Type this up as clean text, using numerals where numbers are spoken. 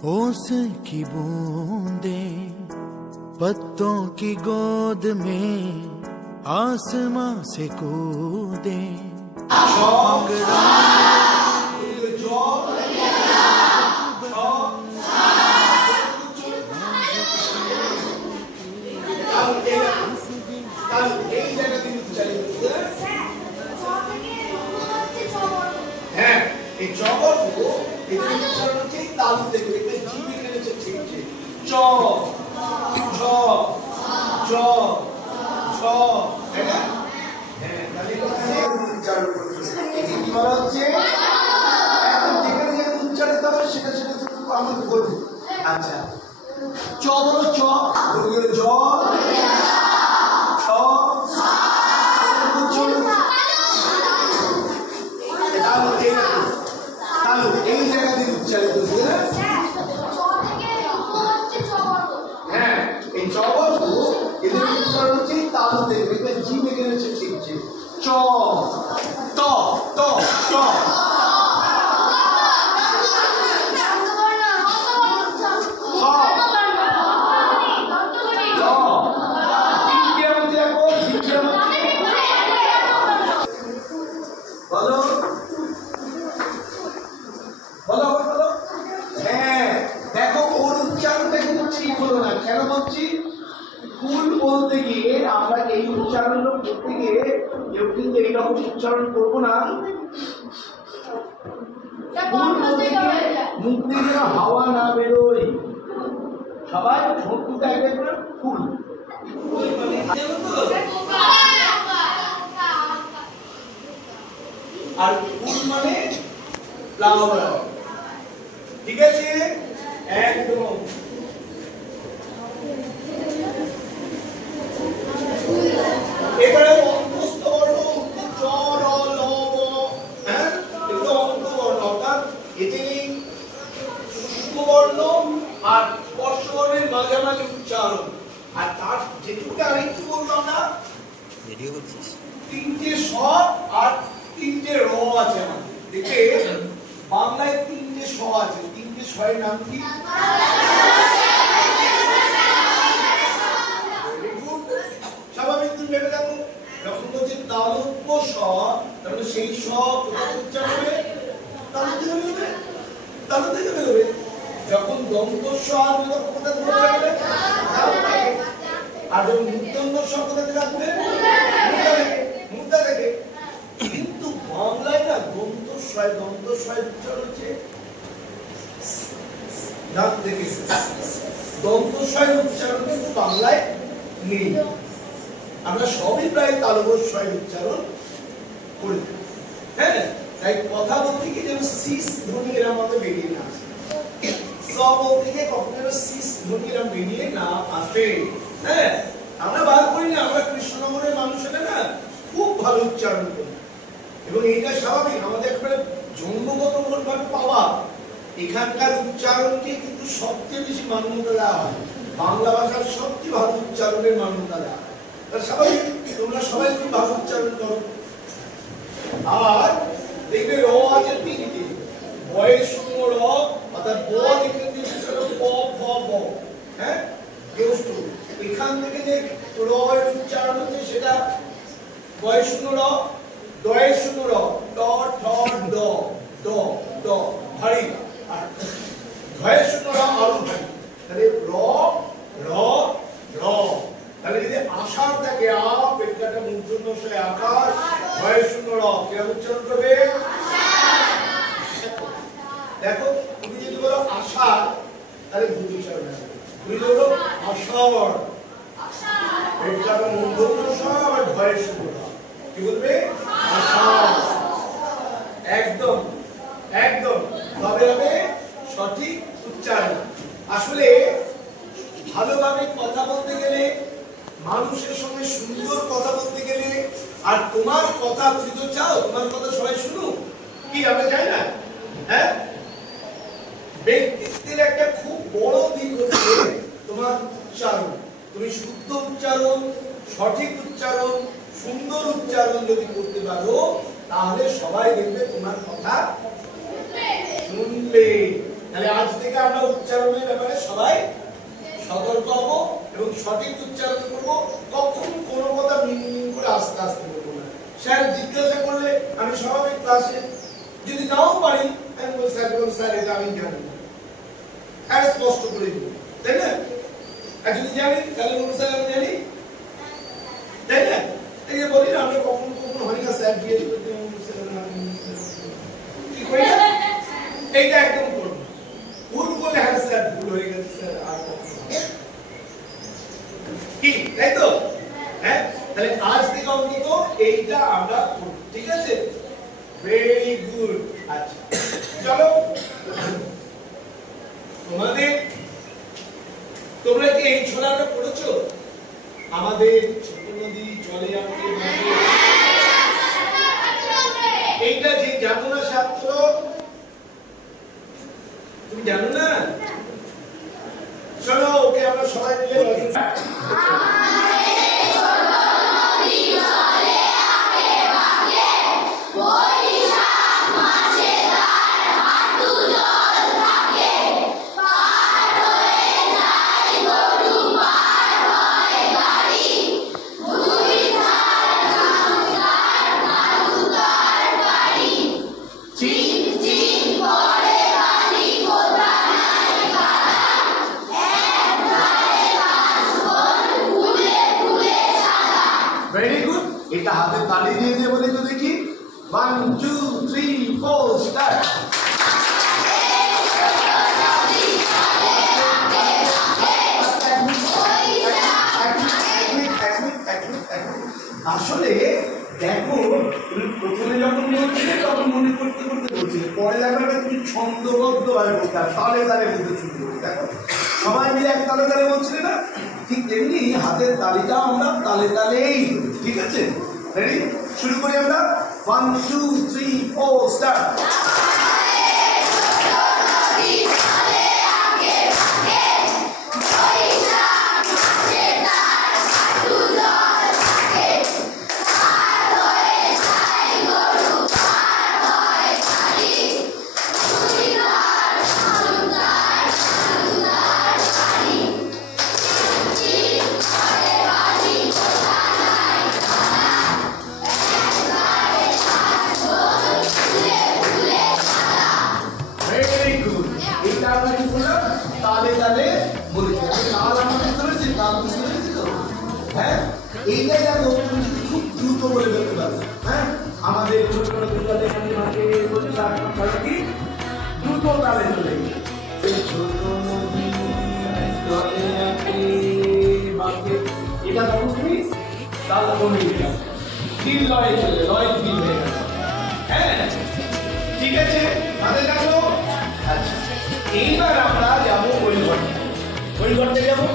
ओस की बूंदे पत्तों की गोद में आसमां से कूदे। আচ্ছা চ বলো চ জ তালু এই জায়গা দিয়ে উচ্চারিত হ্যাঁ এই চ বর্গ এদের উচ্চারণ হচ্ছে তালু থেকে দেখবেন জি বেগে হচ্ছে ঠিক আছে চ ত ত ট উচ্চারণ করবো না মুখ থেকে হাওয়া না বেরোয় সবাই ঠোঁট দুটো একবার ফুল আর ফুল মানে ফ্লাওয়ার ঠিক আছে একদম এবারে আর স্পর্শ বর্ণের মাঝামাঝি উচ্চারণ আর তার যেটুকু আরেকটু বললাম না ভিডিও করছিস তিনটে স আর তিনটে র আছে আমাদের দেখে বাংলায় তিনটে স আছে তিনটে স এর নাম কি স্বাভাবিক তুমি ভেবে দেখো যখন বলছে তালব্য স তাহলে সেই স কোথায় উচ্চারণ হবে তালু থেকে বেরোবে যখন দন্ত স কোথা থেকে বেরোবে আর যখন মূর্ধন্য স কোথা থেকে আসবে মুদ্রা থেকে কিন্তু বাংলায় না দন্ত স্বয় উচ্চারণ হচ্ছে দাঁত থেকে দন্ত স্বয় উচ্চারণ কিন্তু বাংলায় নেই আমরা সবই প্রায় তালব্য স্বয় উচ্চারণ করি হ্যাঁ তাই কথা বলতে গিয়ে যেন সিস ধ্বনি এর আমাদের বেরিয়ে না আসে থেকে কখনো সিস ধ্বনিরা বেরিয়ে না আসে হ্যাঁ আমরা বার করি না আমরা কৃষ্ণনগরের মানুষেরা না খুব ভালো উচ্চারণ করি এবং এইটা স্বাভাবিক আমাদের একবারে জন্মগত ভাবে পাওয়া এখানকার উচ্চারণকে কিন্তু সবচেয়ে বেশি মান্যতা দেওয়া হয় বাংলা ভাষার সবচেয়ে ভালো উচ্চারণের মান্যতা দেওয়া হয় তার স্বাভাবিক তোমরা সবাই খুব ভালো উচ্চারণ করো আর দেখবে র আছে তিনটে বয়ের শূন্য র অর্থাৎ ব লিখে দিয়েছে প ফ ব হ্যাঁ কেউষ্টু এখান থেকে যে র এর উচ্চারণ হচ্ছে সেটা বয়ের শূন্য র দয়ের শূন্য র ট ঠ ড ড ড ভারী আর ধয়ের শূন্য র আরু ভারী তাহলে র র র তাহলে যদি আষাঢ় থাকে আ পেটকাটা মূর্ধন্য স আকাশ ধয়ের শূন্য র কিরকম উচ্চারণ করবে দেখো তুমি যদি বলো আষাঢ় তাহলে ভূত উচ্চারণ হবে তুমি যদি বলো আষাঢ় পেটকাটা মূর্ধন্য স আর ধয়ের শূন্য র কি বলবে আষাঢ় একদম একদম তবে হবে সঠিক উচ্চারণ আসলে ভালোভাবে কথা বলতে গেলে মানুষের সঙ্গে সুন্দর কথা বলতে গেলে আর তোমার কথা তুমি তো চাও তোমার কথা সবাই শুনুক কি আমরা চাই না হ্যাঁ ব্যক্তিত্বের একটা খুব বড় দিক হচ্ছে তোমার উচ্চারণ তুমি শুদ্ধ উচ্চারণ সঠিক উচ্চারণ সুন্দর উচ্চারণ যদি করতে পারো তাহলে সবাই দেখবে তোমার কথা শুনবে তাহলে আজ থেকে আমরা উচ্চারণের ব্যাপারে সবাই সতর্ক হব এবং সঠিক উচ্চারণ করব। কখন কোন কথা মিন করে আস্তে আস্তে বলবো না। স্যার জিজ্ঞাসা করলে আমি স্বাভাবিক ক্লাসে যদি নাও পারি আমি বলবো স্যার এটা আমি জানি না, আর স্পষ্ট করে দেবো, তাই না? আর যদি জানি তাহলে বলবো স্যার আমি জানি, তাই না? এই যে বলি না আমরা কখনো কখনো হয় না স্যার দিয়ে কি করি না, এইটা একদম করবো। ভুল বলে হ্যাঁ স্যার ভুল হয়ে গেছে স্যার আর কখনো কি, তাই তো? হ্যাঁ, তাহলে আজ থেকে অন্তত এইটা আমরা করব, ঠিক আছে? Very good. আচ্ছা চলো, তোমরা কি এই ছড়াটা পড়েছো? আমাদের ছোট নদী জলে আটকে ভাসে, এইটা যে জানো না ছাত্র, তুমি জানো না? চলো ওকে আমরা সবাই মিলে এটা হাতে তালি দিয়ে দিয়ে বলে তো দেখি 1 2 3 4 স্টার্ট। আসলে দেখো তুমি প্রথমে যখন বলছিলে তখন মনে করতে করতে বলছিলে, পরে দেখো তুমি ছন্দবদ্ধ ভাবে বলতে তালে তালে বলতে শুরু করতে, দেখো সবাই মিলে এক তালে তালে বলছিলে না? ঠিক তেমনি হাতের তালিটা আমরা তালে তালেই, ঠিক আছে? রেডি, শুরু করি আমরা 1 2 3 4 স্টার্ট। তালে তালে বলেছি, তাল আমাদের ধরেছি, তাল বুঝতে পেরেছি তো? হ্যাঁ, এইটাই দেখো তুমি খুব দ্রুত বলে ফেলতে পারবে। হ্যাঁ, আমাদের ছোট ছোট বিদ্যালয়ে কি দ্রুত তালে চলে ছোট নদী জলে আটকে ভাসে, এটা তখন তুমি তাল কমে গেল, তিন লয়ে চলে, লয় তিন হয়ে গেল। হ্যাঁ ঠিক আছে, হাতে দেখো। আচ্ছা এইবার আমরা যাবো ওই ঘরটা, ওই ঘরটা যাবো।